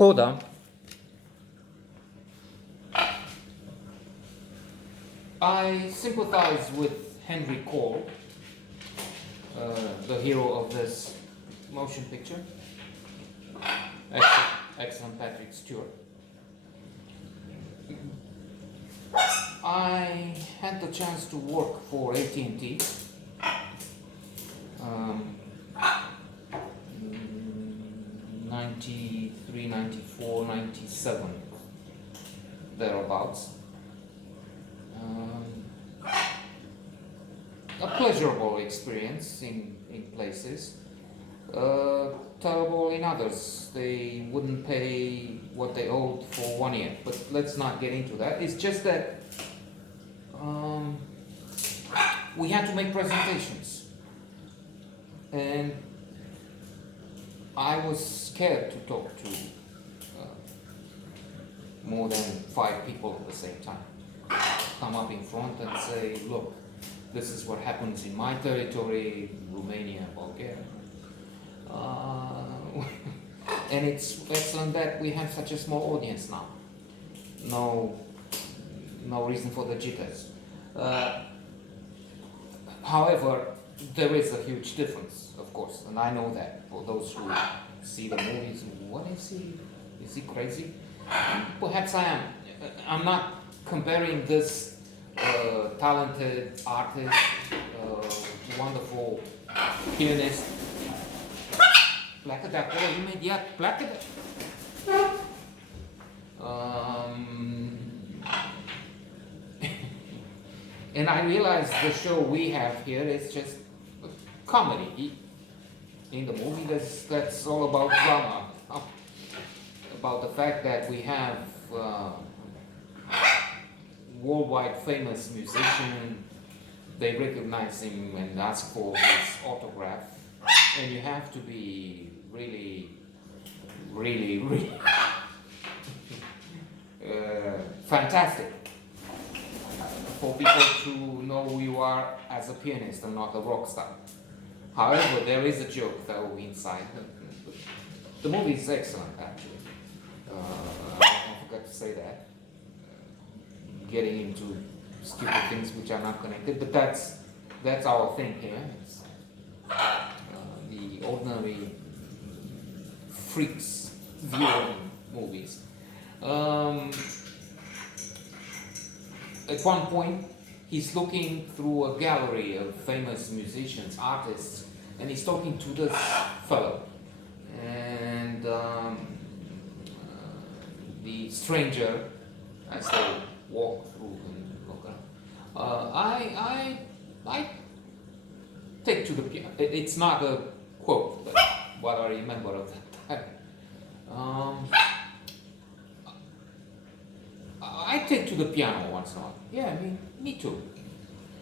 Coda, I sympathize with Henry Cole, the hero of this motion picture. Excellent Patrick Stewart. I had the chance to work for AT&T. 93, 94, 97, thereabouts. A pleasurable experience in places, terrible in others. They wouldn't pay what they owed for 1 year, but let's not get into that. It's just that we had to make presentations, and I was scared to talk to more than 5 people at the same time. Come up in front and say, look, this is what happens in my territory, Romania, Bulgaria. And it's excellent that we have such a small audience now. No reason for the jitters. However, there is a huge difference, of course, and I know that. For those who see the movies, what is he? Is he crazy? Perhaps I am. I'm not comparing this talented artist, wonderful pianist. Pleacă de acolo imediat, pleacă de... And I realize the show we have here is just comedy. In the movie, that's all about drama, about the fact that we have worldwide famous musician. They recognize him and ask for his autograph, and you have to be really fantastic for people to know who you are as a pianist and not a rock star. However, there is a joke though inside. The movie is excellent, actually. I forgot to say that. Getting into stupid things which are not connected, but that's our thing here. It's, the ordinary freaks viewing movies. At one point, he's looking through a gallery of famous musicians, artists, and he's talking to this fellow. And the stranger, as they walk through and look around, I take to the piano. It's not a quote, but what I remember of that time. I take to the piano once in a while. Yeah, me too.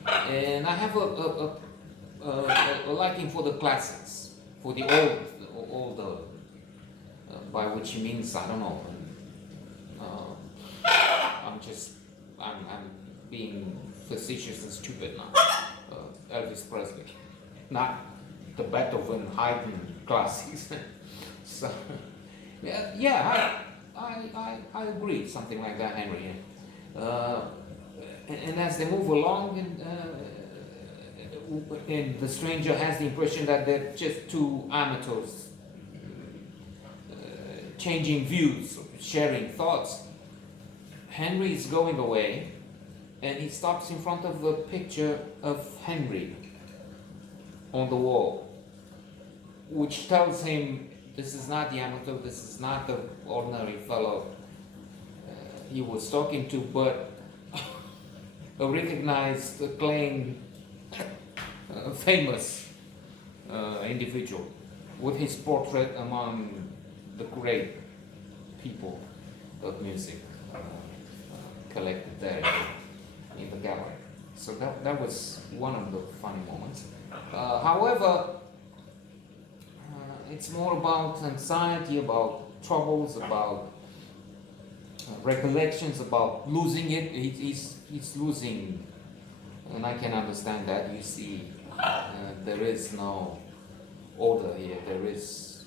And I have a liking for the classics, for the old, by which he means, I don't know. I'm being facetious and stupid now. Elvis Presley, not the Beethoven, Haydn classics. So, yeah, I agree, something like that, Henry. And as they move along, and the stranger has the impression that they're just two amateurs changing views, sharing thoughts. Henry is going away, and he stops in front of a picture of Henry on the wall, which tells him this is not the amateur, this is not the ordinary fellow he was talking to, but a recognized, acclaimed, famous individual with his portrait among the great people of music collected there in the gallery. So that was one of the funny moments. However, it's more about anxiety, about troubles, about recollections, about losing it. He's losing, and I can understand that. You see, there is no order here. There is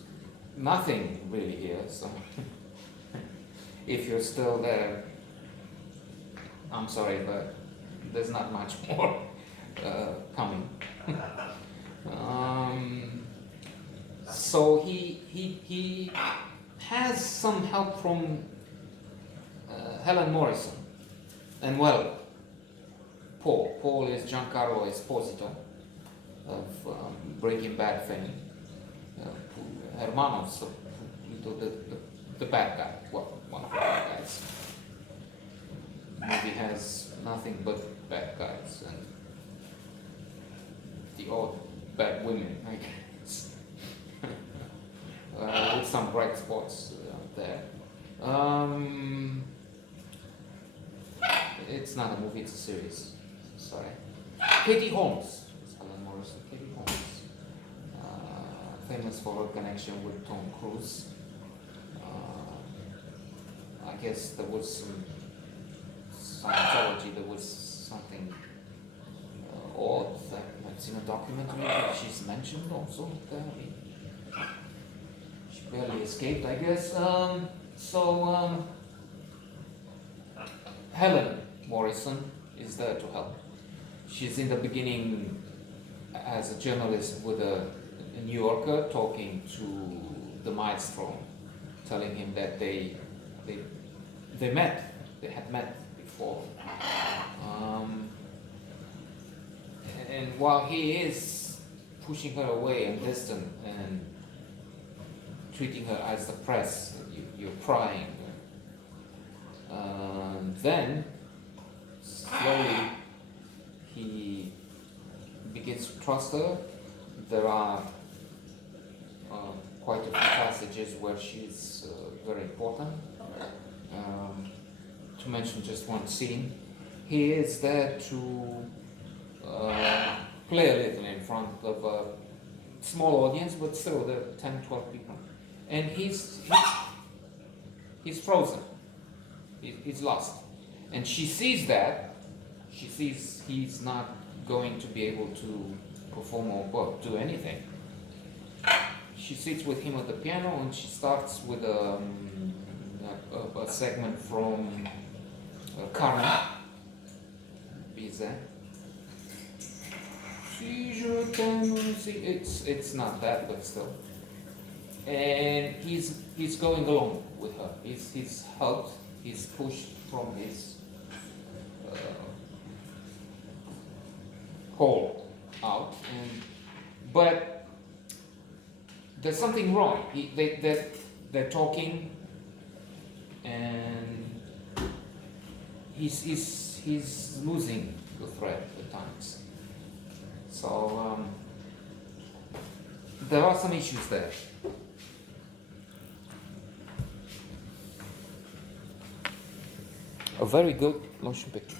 nothing really here. So if you're still there, I'm sorry, but there's not much more coming. So he has some help from Helen Morrison, and well, Paul is Giancarlo Esposito of Breaking Bad fame, Hermanos, the bad guy, well, one of the bad guys. The movie has nothing but bad guys and the odd bad women, I guess, with some bright spots there. It's not a movie, it's a series. Sorry. Katie Holmes. It's Helen Morrison. Katie Holmes. Famous for her connection with Tom Cruise. I guess there was some Scientology, there was something odd that I've seen a documentary that she's mentioned also there. She barely escaped, I guess. Helen Morrison is there to help. She's in the beginning as a journalist with a New Yorker talking to the maestro, telling him that they had met before. And while he is pushing her away and distant and treating her as the press, you're prying. Then slowly he begins to trust her. There are quite a few passages where she's very important. To mention just one scene, he is there to play a little in front of a small audience, but still there are 10, 12 people. And he's frozen. He's lost. And she sees that. She sees he's not going to be able to perform or do anything. She sits with him at the piano and she starts with a segment from Carmen Bizet. It's not that, but still. And he's going along with her. He's helped. He's pushed from his hole out, but there's something wrong. They're talking, and he's losing the thread at times. So there are some issues there. A very good motion picture.